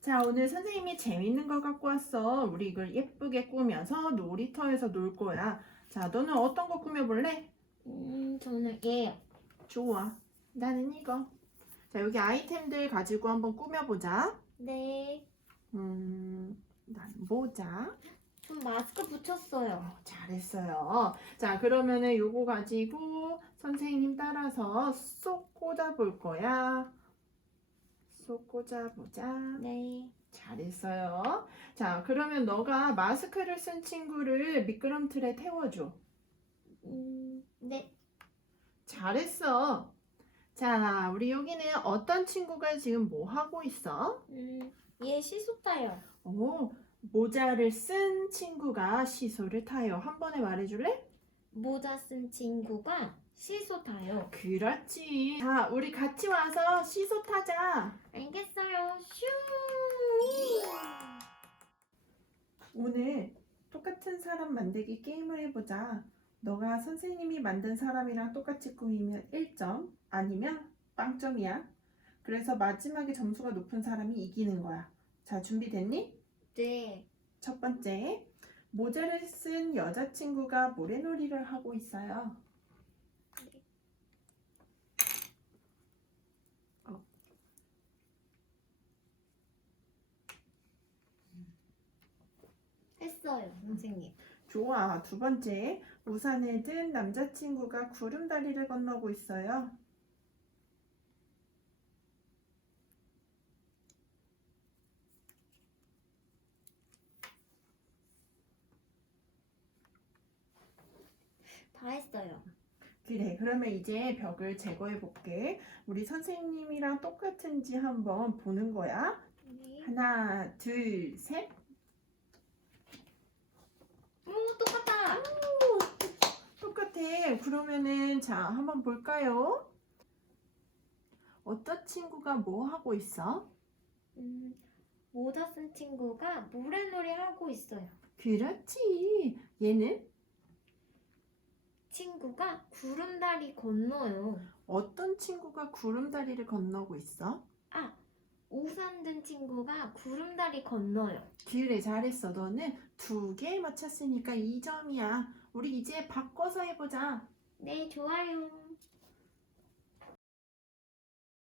자, 오늘 선생님이 재밌는 거 갖고 왔어. 우리 이걸 예쁘게 꾸며서 놀이터에서 놀 거야. 자, 너는 어떤 거 꾸며볼래? 음, 저는 얘요. 좋아. 나는 이거. 자, 여기 아이템들 가지고 한번 꾸며보자. 네. 음, 난 모자. 좀 마스크 붙였어요. 어, 잘했어요. 자, 그러면은 요거 가지고 선생님 따라서 쏙 꽂아 볼 거야. 쏙 꽂아보자. 네. 잘했어요. 자, 그러면 너가 마스크를 쓴 친구를 미끄럼틀에 태워줘. 음, 네. 잘했어. 자, 우리 여기는 어떤 친구가 지금 뭐 하고 있어? 음, 얘 시소 타요. 오, 모자를 쓴 친구가 시소를 타요. 한 번에 말해줄래? 모자 쓴 친구가 시소 타요. 그렇지. 자, 우리 같이 와서 시소 타자. 알겠어요. 슈. 오늘 똑같은 사람 만들기 게임을 해보자. 너가 선생님이 만든 사람이랑 똑같이 꾸미면 1점, 아니면 빵점이야. 그래서 마지막에 점수가 높은 사람이 이기는 거야. 자, 준비됐니? 네. 첫 번째, 모자를 쓴 여자친구가 모래놀이를 하고 있어요. 했어요, 선생님. 좋아. 두 번째, 우산을 든 남자친구가 구름다리를 건너고 있어요. 다 했어요. 그래, 그러면 이제 벽을 제거해 볼게. 우리 선생님이랑 똑같은지 한번 보는 거야. 네. 하나, 둘, 셋. 오, 똑같다. 똑같아. 그러면은 자, 한번 볼까요? 어떤 친구가 뭐 하고 있어? 음, 모자 쓴 친구가 모래놀이 하고 있어요. 그렇지. 얘는 친구가 구름다리 건너요. 어떤 친구가 구름다리를 건너고 있어? 아, 우산 든 친구가 구름다리 건너요. 그래, 잘했어. 너는 두 개 맞췄으니까 2점이야. 우리 이제 바꿔서 해보자. 네, 좋아요.